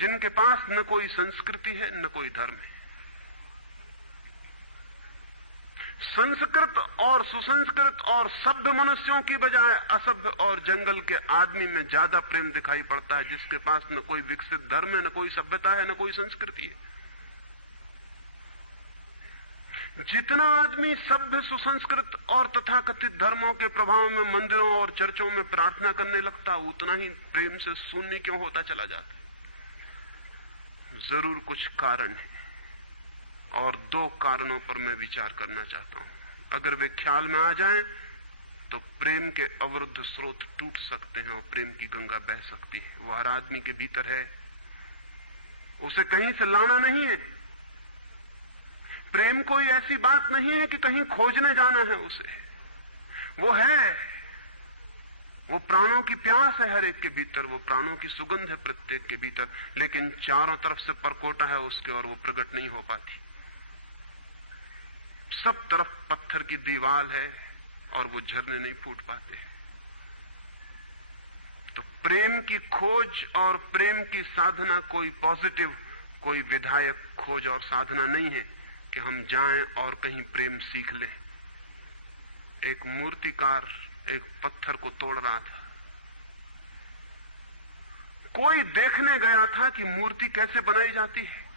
जिनके पास न कोई संस्कृति है न कोई धर्म है। संस्कृत और सुसंस्कृत और सभ्य मनुष्यों की बजाय असभ्य और जंगल के आदमी में ज्यादा प्रेम दिखाई पड़ता है, जिसके पास न कोई विकसित धर्म है, न कोई सभ्यता है, न कोई संस्कृति है। जितना आदमी सभ्य, सुसंस्कृत और तथाकथित धर्मों के प्रभाव में मंदिरों और चर्चों में प्रार्थना करने लगता, उतना ही प्रेम से शून्य क्यों होता चला जाता। जरूर कुछ कारण है, और दो कारणों पर मैं विचार करना चाहता हूं। अगर वे ख्याल में आ जाएं तो प्रेम के अवरुद्ध स्रोत टूट सकते हैं और प्रेम की गंगा बह सकती है। वो हर आदमी के भीतर है, उसे कहीं से लाना नहीं है। प्रेम कोई ऐसी बात नहीं है कि कहीं खोजने जाना है उसे, वो है, वो प्राणों की प्यास है हर एक के भीतर, वो प्राणों की सुगंध है प्रत्येक के भीतर, लेकिन चारों तरफ से परकोटा है उसके और वो प्रकट नहीं हो पाती। सब तरफ पत्थर की दीवार है और वो झरने नहीं फूट पाते। तो प्रेम की खोज और प्रेम की साधना कोई पॉजिटिव, कोई विधायक खोज और साधना नहीं है कि हम जाएं और कहीं प्रेम सीख लें। एक मूर्तिकार एक पत्थर को तोड़ रहा था, कोई देखने गया था कि मूर्ति कैसे बनाई जाती है।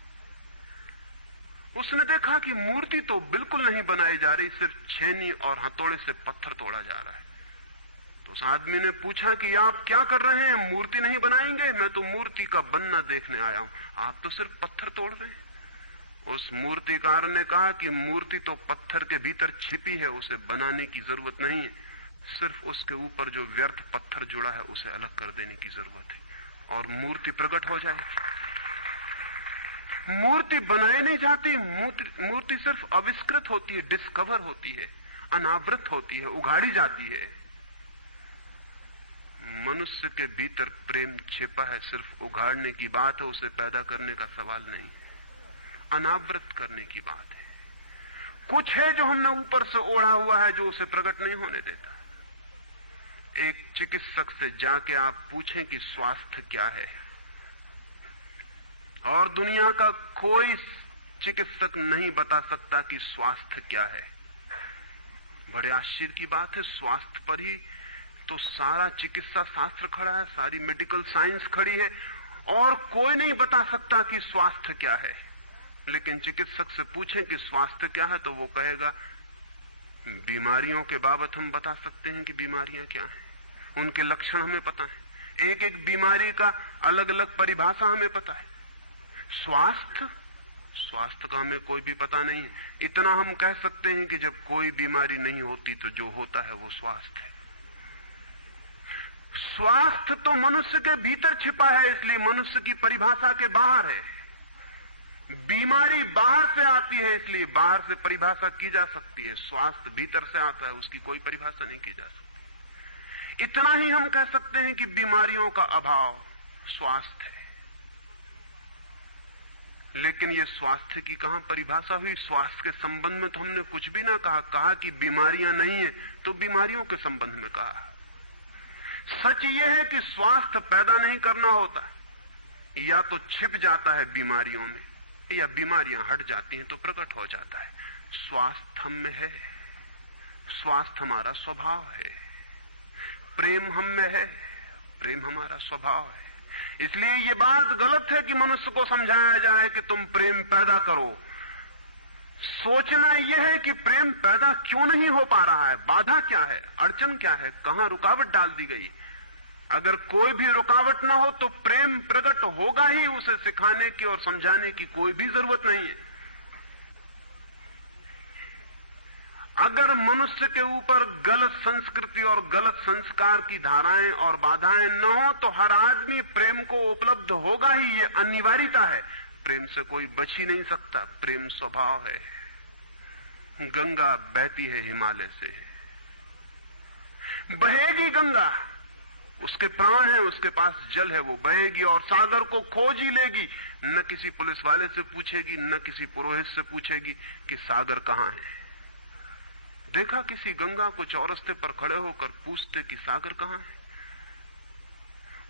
उसने देखा कि मूर्ति तो बिल्कुल नहीं बनाई जा रही, सिर्फ छेनी और हथौड़े से पत्थर तोड़ा जा रहा है। तो उस आदमी ने पूछा कि आप क्या कर रहे हैं, मूर्ति नहीं बनाएंगे? मैं तो मूर्ति का बनना देखने आया हूं, आप तो सिर्फ पत्थर तोड़ रहे हैं। उस मूर्तिकार ने कहा कि मूर्ति तो पत्थर के भीतर छिपी है, उसे बनाने की जरूरत नहीं है, सिर्फ उसके ऊपर जो व्यर्थ पत्थर जुड़ा है उसे अलग कर देने की जरूरत है और मूर्ति प्रकट हो जाएगी। मूर्ति बनाई नहीं जाती, मूर्ति सिर्फ आविष्कृत होती है, डिस्कवर होती है, अनावृत होती है, उघाड़ी जाती है। मनुष्य के भीतर प्रेम छिपा है, सिर्फ उघाड़ने की बात है, उसे पैदा करने का सवाल नहीं है, अनावृत करने की बात है। कुछ है जो हमने ऊपर से ओढ़ा हुआ है, जो उसे प्रकट नहीं होने देता। एक चिकित्सक से जाके आप पूछें कि स्वास्थ्य क्या है, और दुनिया का कोई चिकित्सक नहीं बता सकता कि स्वास्थ्य क्या है। बड़े आश्चर्य की बात है, स्वास्थ्य पर ही तो सारा चिकित्सा शास्त्र खड़ा है, सारी मेडिकल साइंस खड़ी है, और कोई नहीं बता सकता कि स्वास्थ्य क्या है। लेकिन चिकित्सक से पूछें कि स्वास्थ्य क्या है, तो वो कहेगा बीमारियों के बाबत हम बता सकते हैं कि बीमारियां क्या हैं, उनके लक्षण हमें पता है, एक एक बीमारी का अलग अलग परिभाषा हमें पता है। स्वास्थ्य का हमें कोई भी पता नहीं है। इतना हम कह सकते हैं कि जब कोई बीमारी नहीं होती तो जो होता है वो स्वास्थ्य है। स्वास्थ्य तो मनुष्य के भीतर छिपा है, इसलिए मनुष्य की परिभाषा के बाहर है। बीमारी बाहर से आती है, इसलिए बाहर से परिभाषा की जा सकती है। स्वास्थ्य भीतर से आता है, उसकी कोई परिभाषा नहीं की जा सकती। इतना ही हम कह सकते हैं कि बीमारियों का अभाव स्वास्थ्य है। लेकिन ये स्वास्थ्य की कहां परिभाषा हुई? स्वास्थ्य के संबंध में तो हमने कुछ भी ना कहा कि बीमारियां नहीं है, तो बीमारियों के संबंध में कहा। सच ये है कि स्वास्थ्य पैदा नहीं करना होता, या तो छिप जाता है बीमारियों में, या बीमारियां हट जाती हैं तो प्रकट हो जाता है। स्वास्थ्य हम में है, स्वास्थ्य हमारा स्वभाव है, प्रेम हम में है, प्रेम हमारा स्वभाव है। इसलिए ये बात गलत है कि मनुष्य को समझाया जाए कि तुम प्रेम पैदा करो। सोचना यह है कि प्रेम पैदा क्यों नहीं हो पा रहा है, बाधा क्या है, अड़चन क्या है, कहां रुकावट डाल दी गई। अगर कोई भी रुकावट ना हो तो प्रेम प्रकट होगा ही। उसे सिखाने की और समझाने की कोई भी जरूरत नहीं है। अगर मनुष्य के ऊपर गलत संस्कृति और गलत संस्कार की धाराएं और बाधाएं न हो तो हर आदमी प्रेम को उपलब्ध होगा ही, ये अनिवार्यता है। प्रेम से कोई बच ही नहीं सकता, प्रेम स्वभाव है। गंगा बहती है हिमालय से, बहेगी गंगा, उसके प्राण है, उसके पास जल है, वो बहेगी और सागर को खोज ही लेगी। न किसी पुलिस वाले से पूछेगी, न किसी पुरोहित से पूछेगी कि सागर कहां है। देखा किसी गंगा को चौरस्ते पर खड़े होकर पूछते कि सागर कहां है?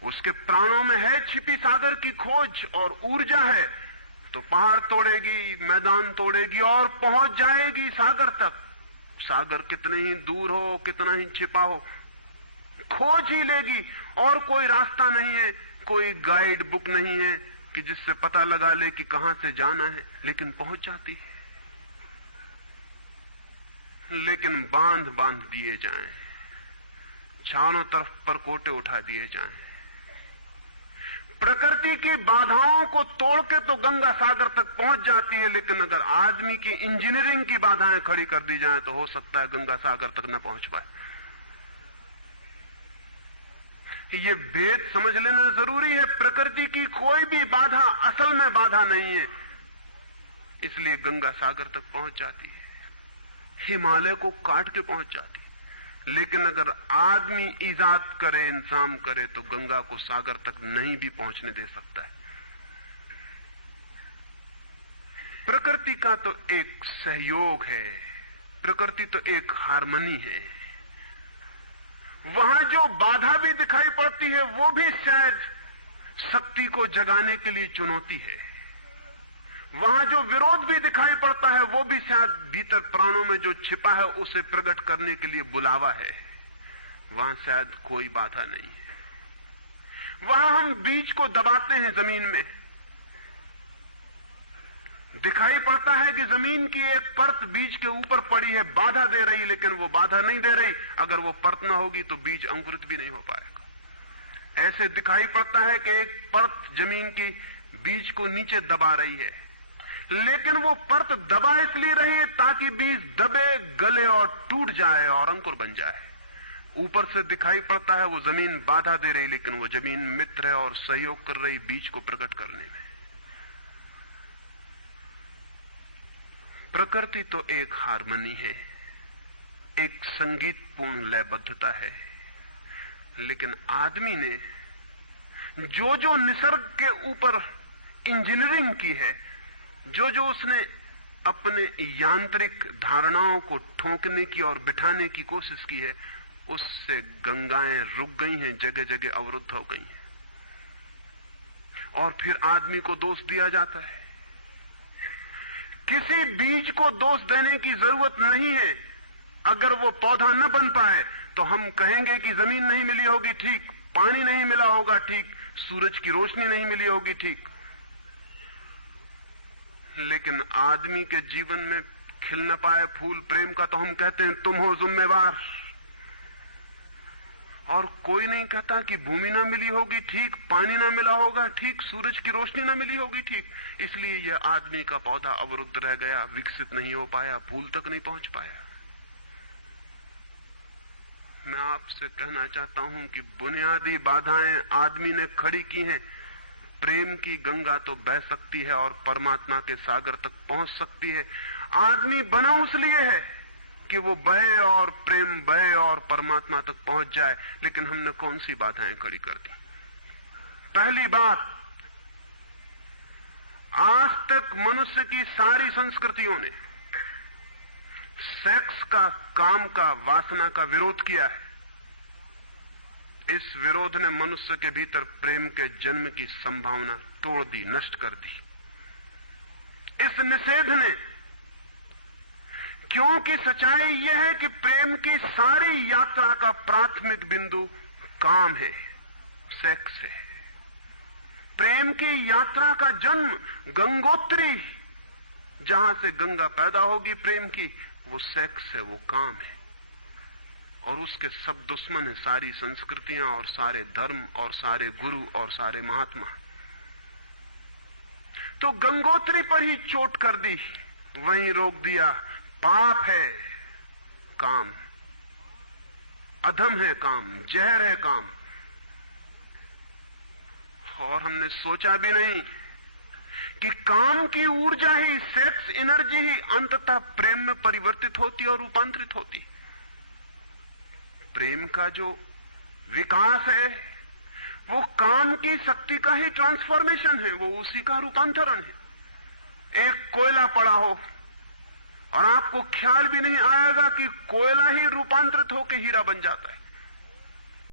उसके प्राणों में है छिपी सागर की खोज और ऊर्जा है, तो पहाड़ तोड़ेगी, मैदान तोड़ेगी और पहुंच जाएगी सागर तक। सागर कितने ही दूर हो, कितना ही छिपा हो, खोज ही लेगी। और कोई रास्ता नहीं है, कोई गाइड बुक नहीं है कि जिससे पता लगा ले कि कहां से जाना है, लेकिन पहुंच जाती है। लेकिन बांध बांध दिए जाएं, चारों तरफ परकोटे उठा दिए जाएं, प्रकृति की बाधाओं को तोड़ के तो गंगा सागर तक पहुंच जाती है, लेकिन अगर आदमी की इंजीनियरिंग की बाधाएं खड़ी कर दी जाएं तो हो सकता है गंगा सागर तक न पहुंच पाए। ये भेद समझ लेना जरूरी है। प्रकृति की कोई भी बाधा असल में बाधा नहीं है, इसलिए गंगा सागर तक पहुंच जाती है, हिमालय को काट के पहुंच जाती है। लेकिन अगर आदमी इजाद करे, इंतजाम करे, तो गंगा को सागर तक नहीं भी पहुंचने दे सकता है। प्रकृति का तो एक सहयोग है, प्रकृति तो एक हार्मनी है। वहां जो बाधा भी दिखाई पड़ती है वो भी शायद शक्ति को जगाने के लिए चुनौती है। वहां जो विरोध भी दिखाई पड़ता है वो भी शायद भीतर प्राणों में जो छिपा है उसे प्रकट करने के लिए बुलावा है। वहां शायद कोई बाधा नहीं है। वहां हम बीज को दबाते हैं जमीन में, दिखाई पड़ता है कि जमीन की एक परत बीज के ऊपर पड़ी है, बाधा दे रही, लेकिन वो बाधा नहीं दे रही। अगर वो परत ना होगी तो बीज अंकुरित भी नहीं हो पाएगा। ऐसे दिखाई पड़ता है कि एक परत जमीन की बीज को नीचे दबा रही है, लेकिन वो परत दबा इसलिए रही है ताकि बीज दबे, गले और टूट जाए और अंकुर बन जाए। ऊपर से दिखाई पड़ता है वो जमीन बाधा दे रही, लेकिन वो जमीन मित्र है और सहयोग कर रही बीज को प्रकट करने में। प्रकृति तो एक हार्मनी है, एक संगीतपूर्ण लयबद्धता है, लेकिन आदमी ने जो जो निसर्ग के ऊपर इंजीनियरिंग की है, जो जो उसने अपने यांत्रिक धारणाओं को ठोकने की और बिठाने की कोशिश की है, उससे गंगाएं रुक गई हैं, जगह जगह अवरुद्ध हो गई हैं। और फिर आदमी को दोष दिया जाता है। किसी बीज को दोष देने की जरूरत नहीं है। अगर वो पौधा न बन पाए तो हम कहेंगे कि जमीन नहीं मिली होगी, ठीक, पानी नहीं मिला होगा, ठीक, सूरज की रोशनी नहीं मिली होगी, ठीक। लेकिन आदमी के जीवन में खिल न पाए फूल प्रेम का तो हम कहते हैं तुम हो जिम्मेवार। और कोई नहीं कहता कि भूमि ना मिली होगी, ठीक, पानी ना मिला होगा, ठीक, सूरज की रोशनी ना मिली होगी, ठीक। इसलिए यह आदमी का पौधा अवरुद्ध रह गया, विकसित नहीं हो पाया, फूल तक नहीं पहुंच पाया। मैं आपसे कहना चाहता हूं कि बुनियादी बाधाएं आदमी ने खड़ी की हैं। प्रेम की गंगा तो बह सकती है और परमात्मा के सागर तक पहुंच सकती है। आदमी बना उस लिए है कि वो बहे और प्रेम बहे और परमात्मा तक पहुंच जाए, लेकिन हमने कौन सी बाधाएं खड़ी कर दी? पहली बात, आज तक मनुष्य की सारी संस्कृतियों ने सेक्स का, काम का, वासना का विरोध किया है। इस विरोध ने मनुष्य के भीतर प्रेम के जन्म की संभावना तोड़ दी, नष्ट कर दी। इस निषेध ने, क्योंकि सच्चाई यह है कि प्रेम की सारी यात्रा का प्राथमिक बिंदु काम है, सेक्स है। प्रेम की यात्रा का जन्म गंगोत्री, जहां से गंगा पैदा होगी प्रेम की, वो सेक्स है, वो काम है। और उसके सब दुश्मन है, सारी संस्कृतियां और सारे धर्म और सारे गुरु और सारे महात्मा। तो गंगोत्री पर ही चोट कर दी, वहीं रोक दिया। पाप है काम, अधम है काम, जहर है काम। और हमने सोचा भी नहीं कि काम की ऊर्जा ही, सेक्स एनर्जी ही अंततः प्रेम में परिवर्तित होती और रूपांतरित होती। प्रेम का जो विकास है वो काम की शक्ति का ही ट्रांसफॉर्मेशन है, वो उसी का रूपांतरण है। एक कोयला पड़ा हो और आपको ख्याल भी नहीं आएगा कि कोयला ही रूपांतरित होकर हीरा बन जाता है।